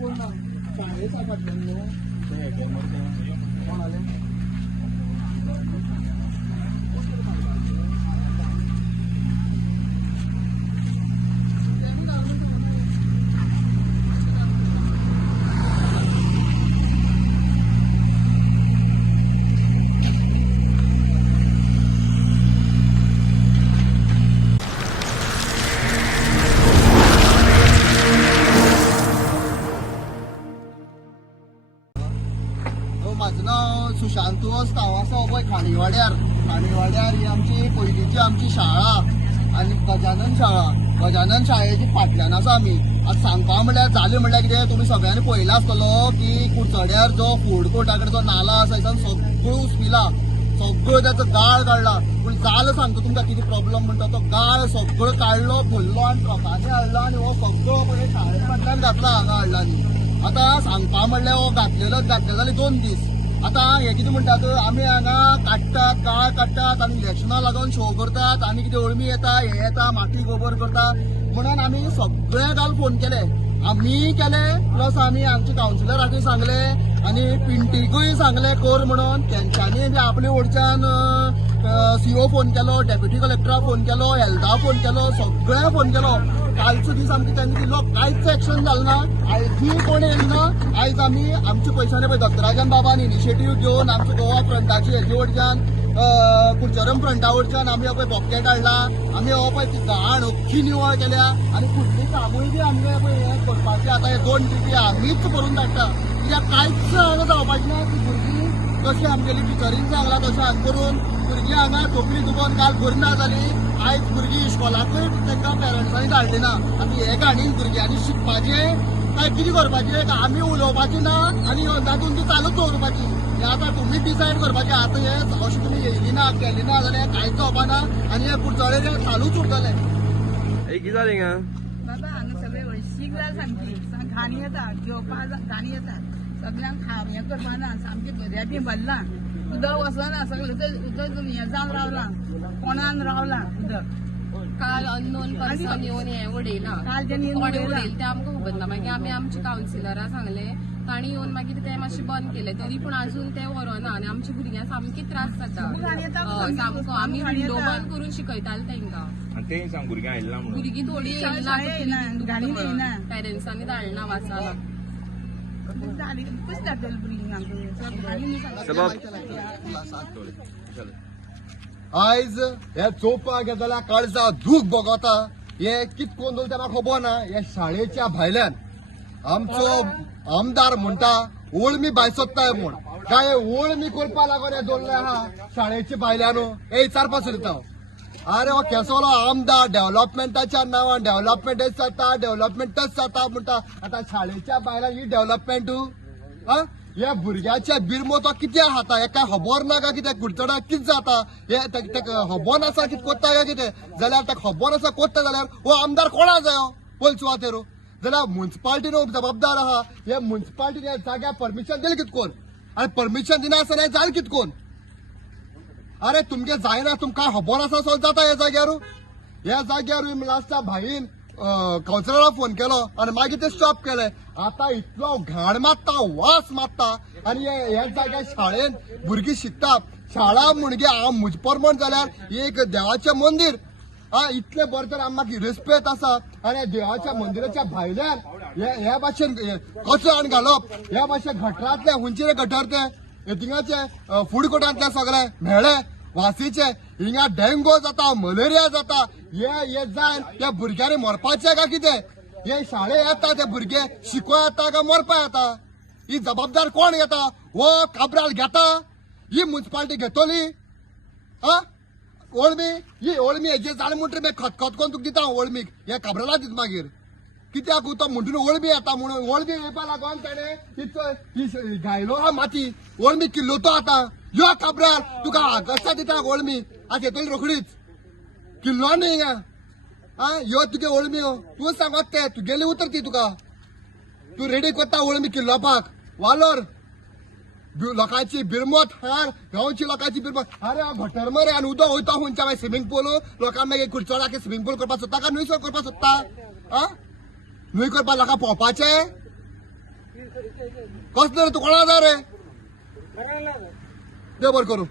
कोण ना शाळेचा फाटल्यान न्हू कोण आले माझं नाव सुशांत हांव आसा पळय खाणीवाड्यार ही आमची पयलींची आमची शाळा आनी गजानन शाळेची फाटल्यान आसा आमी. आतां सांगपा म्हणल्यार जालें म्हणल्यार कितें तुमी सगळ्यांनी पळयला आसतलो की कुडचड्यार जो फूड कोर्टा कडेन जो नाला आसा थंयसान सगळो उसपिला, सगळो त्याचो गाळ काडला. पूण जालो सांगता तुमकां कितें प्रॉब्लम म्हणटा तो गाळ सगळो काडलो भरलो आनी ट्रकांनी हाडलो आनी हो सगळो पळय शाळे फाटल्यान घातला हांगा हाडला न्ही. आतां सांगपा म्हणल्यार हो घातलेलो जाले 2 दीस. आतां हे कितें म्हणटात आमी हांगा काडटात गाळ काडटात आनी इलेक्शनाक लागून शो करतात आनी कितें अळमी येता हे येता माती गोबर करता म्हणून आमी सगळे गाल फोन केले, आमी केले प्लस आमी आमचे कावन्सिलराकूय सांगले आनी पिंटीकूय सांगले कर म्हणून. तेंच्यांनी बी आपले वडच्यान सीओ फोन केलो, डेप्युटी कलेक्टराक फोन केलो, हेल्था फोन केलो, सगळ्या फोन केलो. कालचो दीस आमकां त्यांनी दिलो, कांयच एक्शन जालें ना. आयजूय कोण येयले ना. आयज आमी आमच्या पयशांनी पळय दत्तराजन बाबान इनिशिएटीव घेवन आमच्या गोवा फ्रंटाची हेजे वडच्यान कुडचरम फ्रंटा वडच्यान आमी हो पळय बॉकेट हाडला, आमी हो पळय ती घाण अख्खी निवळ केल्या आनी फुडली कामूय बी आमगे पळय हें करपाचें आतां हे 2 ट्रिपी आमीच करून धाडटा. कित्याक कांयच हांगा जावपाचें ना की भुरगीं कशें आमगेली टिचरीन सांगलां तशें हांगा करून भुरगीं हांगा तोपली दुबोवन काल भरना जाली. आयज भुरगीं इस्कॉलाकूय तांकां पेरंट्सांनी धाडली ना. आमी हे घाणीन भुरग्यांनी शिकपाचें काय कितें करपाचें आमी उलोवपाचें ना आनी तातूंत ती चालूच दवरपाची. हे आतां तुमी डिसायड करपाचें. आतां हे अशें तुमी येयली ना केली ना जाल्यार कांयच जावपाना आनी हे कुडचडे हे चालूच उरतले. कितें जालें हिंगा बाबा हांगा सगळे हळशीक जाल सामकी घाणी येता घेवपाक घाणी येता सगळ्यांक हें करपाना सामकी दर्या बी भरला उदक वचना सगळें उदक हें जावन रावलां कोणान रावलां उदक. काल अननोन पर्सन येवन हे उडयला काल जेन्ना कोणे उडयले ते आमकां खबर ना. मागीर आमी आमच्या कावन्सिलराक सांगले, तांणी येवन मागीर ते मातशें बंद केले तरी पूण अजून ते व्हरोना आनी आमच्या भुरग्यांक सामकी त्रास जाता सामको. आमी विंडो बंद करून शिकयताले तांकां. ते सांग भुरग्यां आयला म्हणून भुरगीं थोडी येयना पेरंट्सांनी धाडना वाचाक. कशें जातलें भुरगीं आयज हे चोवपाक गेले जाल्यार काळजा दूख भोगता. हे कितकोन दवरता म्हाका खबर ना. हे शाळेच्या भायल्यान आमचो आमदार म्हणटा ओळमी भायर सोदताय म्हूण. काय ओळमी करपा लागून हे दवरले आहा शाळेच्या भायल्यान हे विचारपा सोदता. अरे हो केसोलो आमदार डेव्हलपमेंटाच्या नांवान डेव्हलपमेंटच जाता म्हणटा. आतां शाळेच्या भायल्यान ही डेव्हलपमेंट हे भुरग्याचे बिरमो तो कितें खाता हे काय खबर ना काय कितें कुडचड्याक कितें जाता हे खबर नासा कितें कोत्ता काय कितें जाल्यार ताका खबर आसा कोत्ता जाल्यार हो आमदार कोणा जायो पयलीं सुवातेर जाल्यार म्युन्सिपाल्टीन जबाबदार आहा. हे म्युन्सिपाल्टीन ह्या जाग्यार परमिशन दिलें कितकोन आनी परमिशन दिना आसतना हें जालें कितकोन. अरे तुमगे जायना तुमकां खबर आसा सो जाता हे जाग्यार लास्टा भाईन कावन्सिलराक फोन केलो आनी मागीर ते स्टॉप केले. आतां इतलो घाण मारता वास मारता आनी ह्या जाग्यार शाळेन भुरगीं शिकता. शाळा म्हणजे हांव म्हजे परमण जाल्यार एक देवाचें मंदीर इतले बरें तर म्हाका रेस्पेक्ट आसा. आनी देवाच्या मंदिराच्या भायल्यान ह्या भाशेन कचरो आनी घालप ह्या भाशेन गटरांतले हुंचे गटर ते थिंगाचे फूड कोर्टांतले सगळे मेळे वासीचे हिंगा डेंगू जाता मलेरिया जाता. हे जायन त्या भुरग्यांनी मरपाचे काय कितें. हे शाळे येता ते भुरगे शिकोवं येता काय मरपा येता. ही जबाबदार कोण घेता. हो काब्राल घेता ही म्युन्सिपाल्टी घेतली. ओळमी हेजे जालें म्हणटरी मागीर खतखत करून तुका दिता हांव ओळमीक हे काब्राला दिता मागीर कित्याक तो म्हणटून ओळमी येता म्हणून ओळमी येवपा लागून ताणें घायलो हा माती ओळमी किल्लो तो आतां यो काब्राल तुका कशें दिता ओळमी आज येतली रोखडीच किल्लो न्ही हिंगा यो तुगे ओळमी तूं सांगत ते तुगेली उतर ती तुका तूं रेडी करता ओळमी किल्लोपाक वालोर लोकांची बिरमत हार गांवची लोकांची बिरमत अरे घटर मरे आनी उदक वयता खंयच्या मागीर स्विमींग पूल लोकांक मागीर कुडचड्याक स्विमींग पूल करपाक सोदता काय न्हंय करपाक सोदता न्हंय करपाक लोकांक पोवपाचें कसलं रे तू कोणा जा रे दे बरं करू